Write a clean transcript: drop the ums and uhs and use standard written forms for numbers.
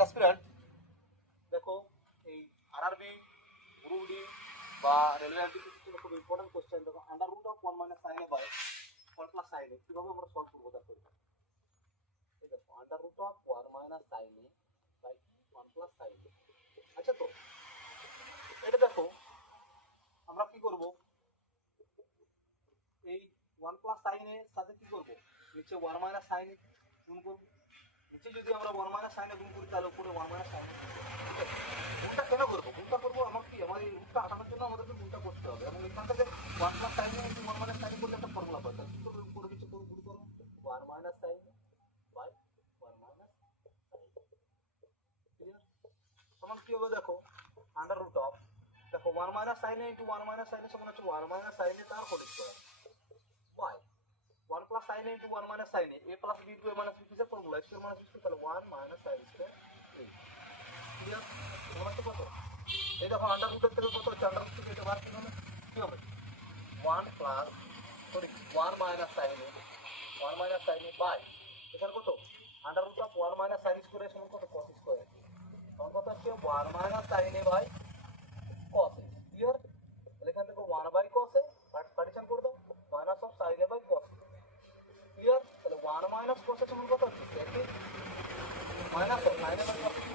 Deer aspirant, দেখো এই RRB, group D বা রেলওয়ে এমপিসির খুব ইম্পর্টেন্ট কোশ্চেন। দেখো under root of 1 minus sine A by 1 plus sine a কিভাবে আমরা সলভ করবো দেখো। এই দেখো under root of 1 minus sine A by 1 plus sine a. আচ্ছা, তো এটা দেখো আমরা কি করব, এই 1 প্লাস সাইন এর সাথে কি করব, নিচে 1 মাইনাস সাইন এ গুণ করব। নিচে যদি আমরা 1 মাইনাস সাইন এ গুণ করি তাহলে উপরে 1 মাইনাস সাইন এ। গুণটা কেন করবো? গুণটা করবো আমার কি, আমার এই রুটটা আটানোর জন্য আমাদেরকে গুণটা করতে হবে। এবং এখান থেকে 1 plus sine A into 1 minus sine এ করলে একটা ফর্মুলা পাই। তাহলে কি করবো, উপরে কিছু করে গুণ করবো 1 minus sine A by 1 minus sine A. Clear? তখন কি হবে দেখো, আন্ডার রুট অফ, দেখো 1 minus sine A into 1 minus sine A সমান হচ্ছে 1 মাইনাস সাইন এ তার whole square by 1 plus sine A into 1 minus sine A, a plus b into a minus b কিসের formula, x square minus b square, তাহলে 1 minus sine square. Clear? তোমরা তো কত, এই দেখো আন্ডার রুটের থেকে কত হচ্ছে, আন্ডার রুট থেকে এটা বার কি হবে 1 plus 1 minus sine A, 1 minus sine A by এখানে কত under root of 1 minus sine square সমান কত cos স্কয়ার। তখন কত হচ্ছে 1 minus sine A by cos A. Clear? তাহলে এখান থেকে 1 বাই cos এ পার্টিশন করে দাও, minus of sine A by cos A. Clear? তাহলে 1 মাইনাস cos এ সমান কত হচ্ছে, minus of sine A by cos A.